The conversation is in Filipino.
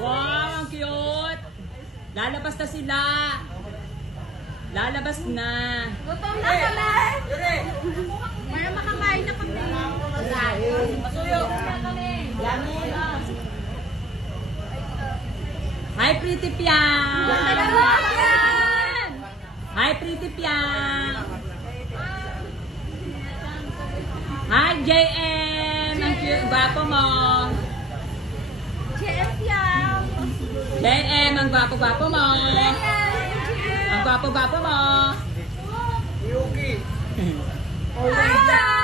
Wow, ang cute! Lalabas na sila. Lalabas na. Gutom na kami! Para makakain na kami. Masuyo. Hi, Pretty Piang! Hi, Pretty Piang! Hi, JM! Ang cute, gwapo mo. JM! JM, ang gwapo-gwapo mo. Ang gwapo-gwapo mo. Hi!